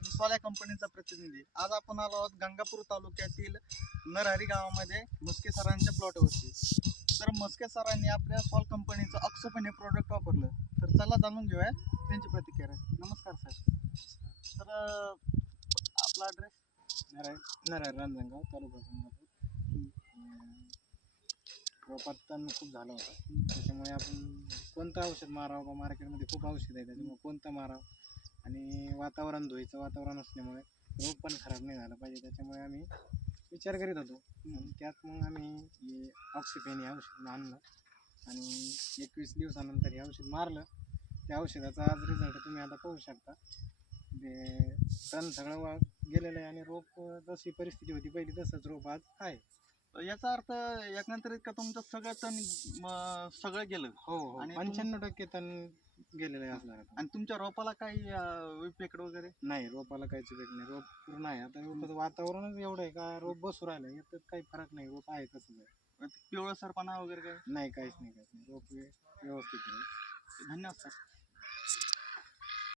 सोल्या कंपनीचा प्रतिनिधी. आज आपण आलो आहोत गंगापूर तालुक्यातील नरहरी गावामध्ये मस्के सरांच्या प्लॉटवरती तर मस्के सरांनी आपल्या सॉल कंपनीचं अक्षपण हे प्रोडक्ट वापरलं. तर चला जाणून घेऊया त्यांची प्रतिक्रिया. नमस्कार सर. तर आपला ॲड्रेस नारायण रांजणगाव तालुका गंगापूर. रोपात तण खूप झाला होता. त्याच्यामुळे आपण कोणतं औषध मारावं बा मार्केटमध्ये खूप औषध आहे त्याच्यामुळे कोणतं मारावं? आणि वातावरण धुईचं वातावरण असल्यामुळे रोप पण खराब नाही झालं पाहिजे. त्याच्यामुळे आम्ही विचार करीत होतो. आणि त्यात मग आम्ही हे ऑक्सिपेन हे औषध आणलं आणि एकवीस दिवसानंतर हे औषध मारलं. त्या औषधाचा आज रिझल्ट तुम्ही आता पाहू शकता. ते तण सगळं वा गेलेलं आहे आणि रोप जशी परिस्थिती होती पहिली तसंच रोप आज आहे. याचा अर्थ एकंदरीत का तुमचं सगळं तण म, सगळं गेलं. हो हो. आणि पंच्याण्णव टक्के तण गेलेलं आहे असणार आता. आणि तुमच्या रोपाला काही विपेकड वगैरे? नाही रोपाला काहीच भेट नाही. रोप पूर्ण आहे. आता रोपाचं वातावरणच एवढं आहे का रोप बसू राहिलं याच्यात काही फरक नाही. रोप आहे तसंच आहे. पिवळसरपणा वगैरे काही? नाही काहीच नाही काहीच नाही. रोप व्य- व्यवस्थित आहे. धन्यवाद सर.